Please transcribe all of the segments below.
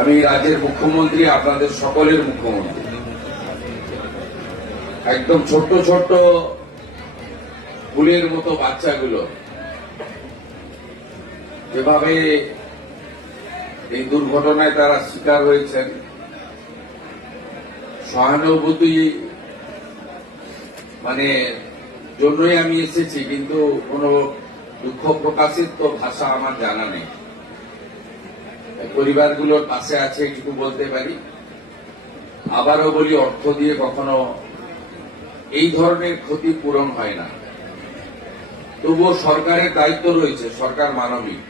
আমি রাজ্যের মুখ্যমন্ত্রী, আপনাদের সকলের মুখ্যমন্ত্রী। একদম ছোট্ট ছোট্ট ফুলের মতো বাচ্চাগুলো যেভাবে এই দুর্ঘটনায় তারা শিকার হয়েছেন, সহানুভূতি জন্যই আমি এসেছি, কিন্তু কোনো দুঃখ প্রকাশের তো ভাষা আমার জানা নেই। পরিবারগুলোর পাশে আছে এটুকু বলতে পারি। আবারও বলি, অর্থ দিয়ে কখনো এই ধরনের ক্ষতি পূরণ হয় না। তবুও সরকারের দায়িত্ব রয়েছে, সরকার মানবিক,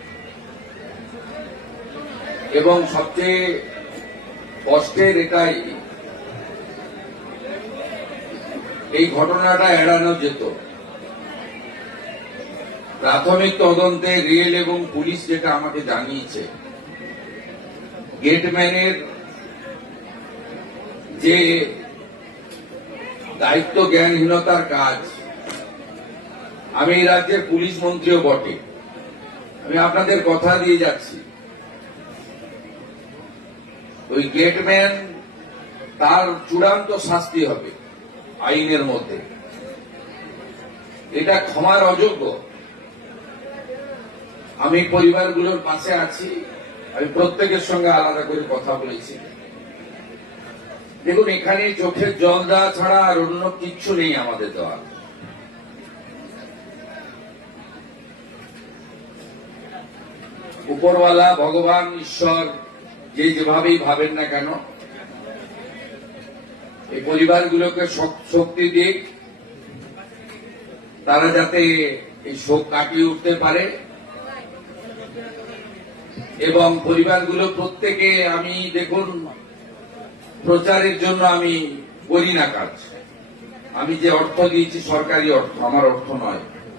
এবং সবচেয়ে কষ্টের এটাই, এই ঘটনাটা এড়ানো যেত। প্রাথমিক তদন্তে রেল এবং পুলিশ যেটা আমাকে জানিয়েছে, গেটম্যানের যে দায়িত্ব জ্ঞানহীনতার কাজ, আমি এই রাজ্যের পুলিশ মন্ত্রীও বটে, আমি আপনাদের কথা দিয়ে যাচ্ছি, ওই গেটম্যান তার চূড়ান্ত শাস্তি হবে আইনের মধ্যে। এটা ক্ষমার অযোগ্য। আমি পরিবারগুলোর পাশে আছি, আমি প্রত্যেকের সঙ্গে আলাদা করে কথা বলেছি। দেখুন, এখানে চোখের জল দেওয়া ছাড়া আর অন্য কিচ্ছু নেই আমাদের দেওয়া। উপরওয়ালা, ভগবান, ঈশ্বর, যে যেভাবেই ভাবেন না কেন, এই পরিবারগুলোকে শক্তি দিক, তারা যাতে এই শোক কাটিয়ে উঠতে পারে। এবং পরিবারগুলো প্রত্যেকে, আমি দেখুন, প্রচারের জন্য আমি করি না কাজ। আমি যে অর্থ দিয়েছি সরকারি অর্থ, আমার অর্থ নয়।